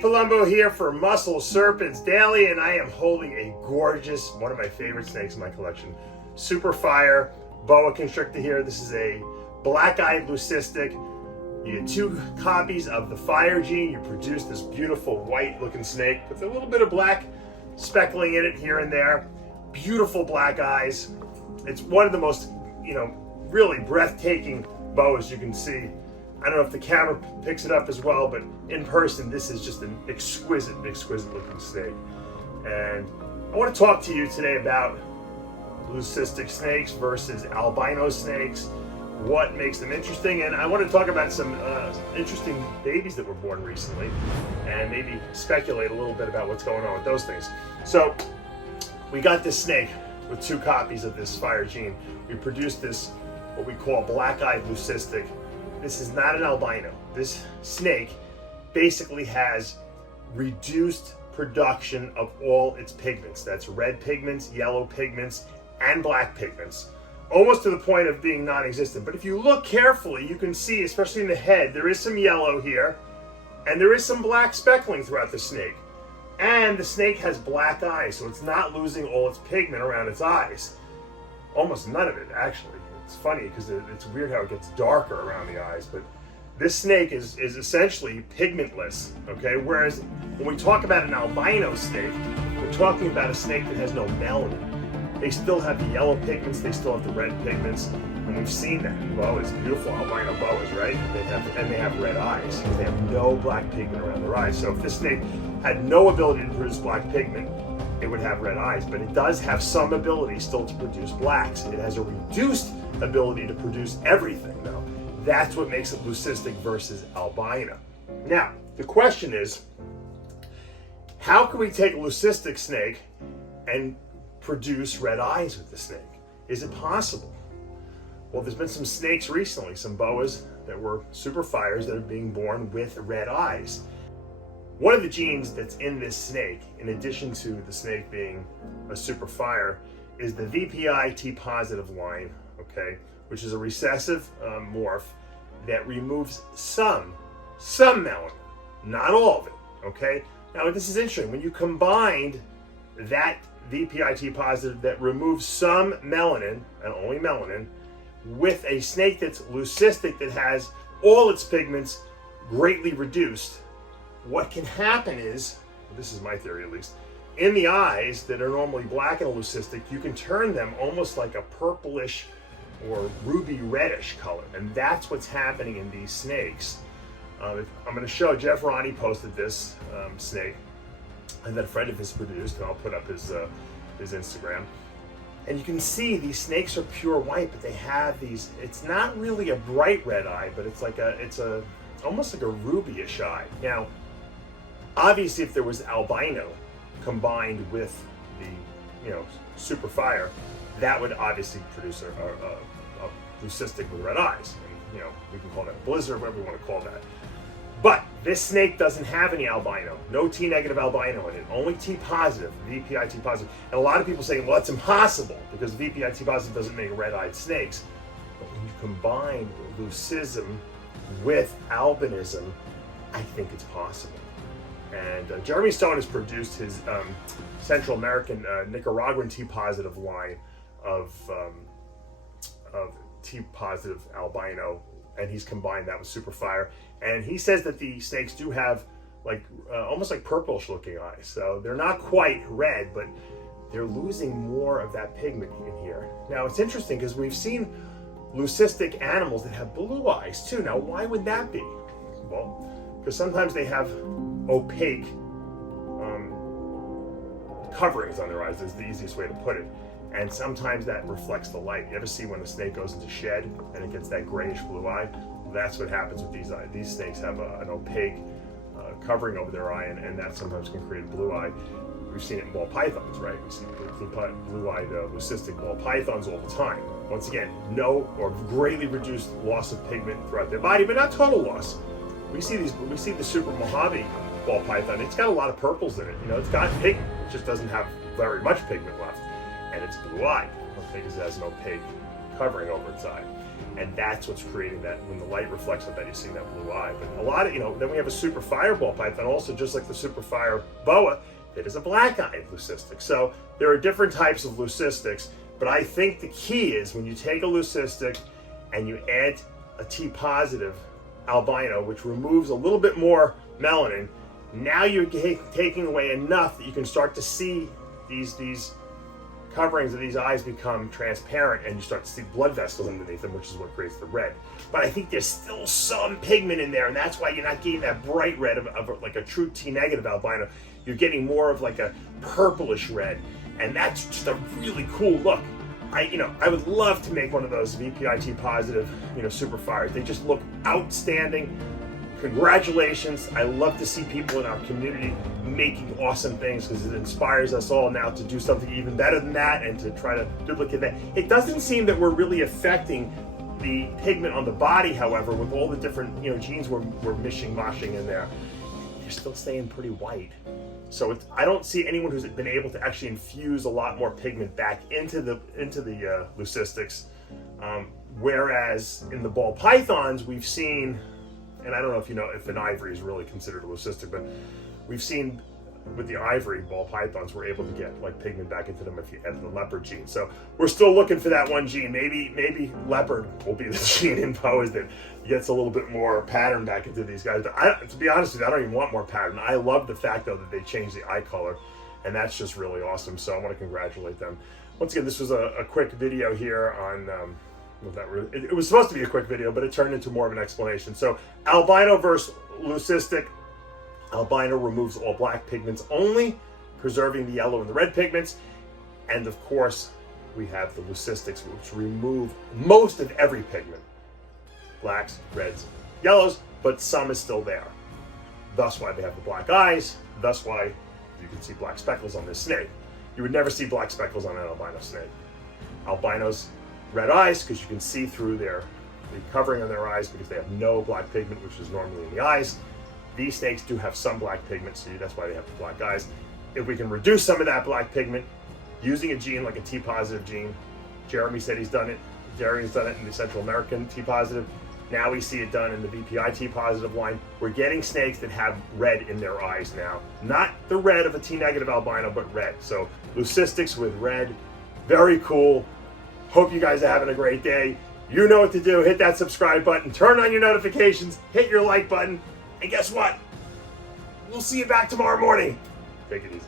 Palumbo here for Muscle Serpents Daily, and I am holding a gorgeous, one of my favorite snakes in my collection, Super Fire Boa Constrictor here. This is a black-eyed leucistic. You get 2 copies of the fire gene. You produce this beautiful white-looking snake with a little bit of black speckling in it here and there. Beautiful black eyes. It's one of the most, really breathtaking boas you can see. I don't know if the camera picks it up as well, but in person, this is just an exquisite looking snake. And I want to talk to you today about leucistic snakes versus albino snakes, what makes them interesting, and I want to talk about some interesting babies that were born recently, and maybe speculate a little bit about what's going on with those things. So, we got this snake with 2 copies of this fire gene. We produced this, what we call black-eyed leucistic. This is not an albino. This snake basically has reduced production of all its pigments. That's red pigments, yellow pigments, and black pigments, almost to the point of being non-existent. But if you look carefully, you can see, especially in the head, there is some yellow here, and there is some black speckling throughout the snake. And the snake has black eyes, so it's not losing all its pigment around its eyes. Almost none of it, actually. It's funny because it's weird how it gets darker around the eyes, but this snake is essentially pigmentless, okay? Whereas when we talk about an albino snake, we're talking about a snake that has no melanin. They still have the yellow pigments, they still have the red pigments, and we've seen that in boas, beautiful albino boas, right? They have red eyes. They have no black pigment around their eyes. So if this snake had no ability to produce black pigment, it would have red eyes, but it does have some ability still to produce blacks. It has a reduced ability to produce everything, though. That's what makes it leucistic versus albino. Now, the question is, how can we take a leucistic snake and produce red eyes with the snake? Is it possible? Well, there's been some snakes recently, some boas that were super fires that are being born with red eyes. One of the genes that's in this snake, in addition to the snake being a super fire, is the VPI-T positive line, okay, which is a recessive morph that removes some melanin, not all of it, okay? Now, this is interesting. When you combine that VPI-T positive that removes some melanin, and only melanin, with a snake that's leucistic that has all its pigments greatly reduced, what can happen is, this is my theory at least, in the eyes that are normally black and leucistic, you can turn them almost like a purplish or ruby reddish color, and that's what's happening in these snakes. I'm going to show, Jeff Ronnie posted this snake, and that a friend of his produced, and I'll put up his Instagram. And you can see these snakes are pure white, but they have these, it's not really a bright red eye, but it's almost like a rubyish eye. Now, obviously, if there was albino combined with the, super fire, that would obviously produce a leucistic with red eyes. And, we can call that a blizzard, whatever we want to call that. But this snake doesn't have any albino, no T negative albino in it, only T positive, VPI T positive. And a lot of people saying, well, it's impossible because VPI T positive doesn't make red-eyed snakes. But when you combine leucism with albinism, I think it's possible. And Jeremy Stone has produced his Central American Nicaraguan T positive line of T positive albino, and he's combined that with super fire. And he says that the snakes do have almost like purplish looking eyes. So they're not quite red, but they're losing more of that pigment in here. Now it's interesting because we've seen leucistic animals that have blue eyes too. Now why would that be? Well, because sometimes they have opaque coverings on their eyes, is the easiest way to put it. And sometimes that reflects the light. You ever see when the snake goes into shed and it gets that grayish blue eye? Well, that's what happens with these eyes. These snakes have an opaque covering over their eye, and that sometimes can create a blue eye. We've seen it in ball pythons, right? We see blue-eyed leucistic ball pythons all the time. Once again, no or greatly reduced loss of pigment throughout their body, but not total loss. We see the super Mojave ball python. It's got a lot of purples in it. It's got pigment. It just doesn't have very much pigment left, and it's blue-eyed. I think it has an opaque covering over its eye. And that's what's creating that. When the light reflects on that, you see that blue eye. But a lot of, then we have a super fire ball python also, just like the super fire boa, that is a black-eyed leucistic. So there are different types of leucistics, but I think the key is when you take a leucistic and you add a T positive albino, which removes a little bit more melanin, now you're taking away enough that you can start to see these coverings of these eyes become transparent, and you start to see blood vessels underneath them, which is what creates the red. But I think there's still some pigment in there, and that's why you're not getting that bright red of like a true T negative albino. You're getting more of like a purplish red, and that's just a really cool look. I would love to make one of those VPIT positive, super fires. They just look outstanding. Congratulations. I love to see people in our community making awesome things, because it inspires us all now to do something even better than that and to try to duplicate that. It doesn't seem that we're really affecting the pigment on the body, however, with all the different genes we're mishing-moshing in there. They're still staying pretty white. So I don't see anyone who's been able to actually infuse a lot more pigment back into the leucistics. Whereas in the ball pythons, we've seen, and I don't know if an ivory is really considered a leucistic, but we've seen with the ivory ball pythons, we're able to get like pigment back into them if you add the leopard gene. So we're still looking for that one gene. Maybe leopard will be the gene in Boas that gets a little bit more pattern back into these guys. But to be honest with you, I don't even want more pattern. I love the fact though that they changed the eye color, and that's just really awesome. So I want to congratulate them. Once again, this was a quick video here on, it was supposed to be a quick video, but it turned into more of an explanation. So albino versus leucistic. Albino removes all black pigments only, preserving the yellow and the red pigments. And of course, we have the leucistics, which remove most of every pigment. Blacks, reds, yellows, but some is still there. Thus why they have the black eyes, thus why you can see black speckles on this snake. You would never see black speckles on an albino snake. Albinos, red eyes, because you can see through the covering on their eyes, because they have no black pigment, which is normally in the eyes. These snakes do have some black pigment, so that's why they have the black eyes. If we can reduce some of that black pigment using a gene like a T positive gene, Jeremy said he's done it. Jeremy's done it in the Central American T positive. Now we see it done in the VPI T positive line. We're getting snakes that have red in their eyes now. Not the red of a T negative albino, but red. So leucistics with red, very cool. Hope you guys are having a great day. You know what to do. Hit that subscribe button, turn on your notifications, hit your like button. And guess what? We'll see you back tomorrow morning. Take it easy.